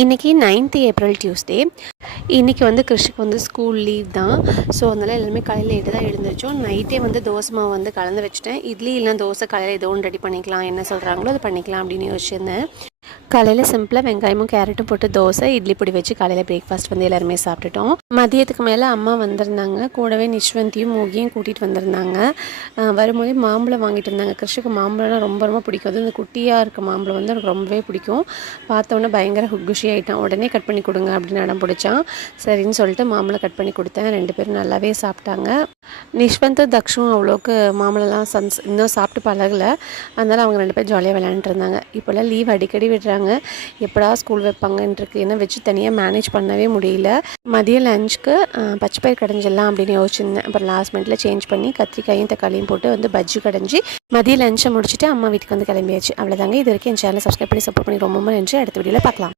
இன்றைக்கி 9th April Tuesday. இன்றைக்கி வந்து கிருஷிக்கு வந்து ஸ்கூல் லீவ் தான். ஸோ அதனால் எல்லாருமே காலையில் லேட்டு தான் எழுந்திரிச்சோம். நைட்டே வந்து தோசை மாவு வந்து கலந்து வச்சுட்டேன். இட்லி இல்லைனா தோசை காலையில் ஏதோ ஒன்று ரெடி பண்ணிக்கலாம், என்ன சொல்கிறாங்களோ அதை பண்ணிக்கலாம் அப்படின்னு யோசிச்சிருந்தேன். காலையில் சிம்பிளாக வெங்காயமும் கேரட்டும் போட்டு தோசை இட்லி பொடி வச்சு காலையில் பிரேக்ஃபாஸ்ட் வந்து எல்லாருமே சாப்பிட்டுட்டோம். மதியத்துக்கு மேலே அம்மா வந்திருந்தாங்க. கூடவே நிஷ்வந்தியும் மூகியும் கூட்டிகிட்டு வந்திருந்தாங்க. வரும்போதே மாம்பழம் வாங்கிட்டு இருந்தாங்க. கிருஷிக்கு மாம்பழம்னா ரொம்ப ரொம்ப பிடிக்கும். அது இந்த குட்டியாக இருக்க மாம்பழம் வந்து எனக்கு ரொம்பவே பிடிக்கும். பார்த்தோன்னே பயங்கர குஷி ஆகிட்டான். உடனே கட் பண்ணி கொடுங்க அப்படின்னு அடம் பிடிச்சான். சரின்னு சொல்லிட்டு மாம்பழம் கட் பண்ணி கொடுத்தேன். 2 பேரும் நல்லாவே சாப்பிட்டாங்க. நிஷ்வந்த் தக்ஷும் அவ்வளோக்கு மாம்பழம்லாம் இன்னும் சாப்பிட்டு பழகலை. அதனால் அவங்க 2 பேரும் ஜாலியாக விளையாண்டுட்டு இருந்தாங்க. இப்போல்லாம் லீவ் அடிக்கடி விடுறாங்க. எப்படா ஸ்கூல் வைப்பாங்கன்றிருக்கு. ஏன்னா வச்சு தனியாக மேனேஜ் பண்ணவே முடியல. மதிய லஞ்சுக்கு பச்சைப்பயிர் கடைஞ்சிடலாம் அப்படின்னு யோசிச்சிருந்தேன். அப்புறம் லாஸ்ட் மினிட்ல சேஞ்ச் பண்ணி கத்திரிக்காயும் தக்காளியும் போட்டு வந்து பஜ்ஜி கடைஞ்சி மதிய லஞ்சை முடிச்சுட்டு அம்மா வீட்டுக்கு வந்து கிளம்பியாச்சு. அவ்வளோதாங்க. இது வரைக்கும் என் சேனலை சப்ஸ்கிரைப் பண்ணி சப்போர்ட் பண்ணி ரொம்ப நன்றி. அடுத்த வீடியோவில் பார்க்கலாம்.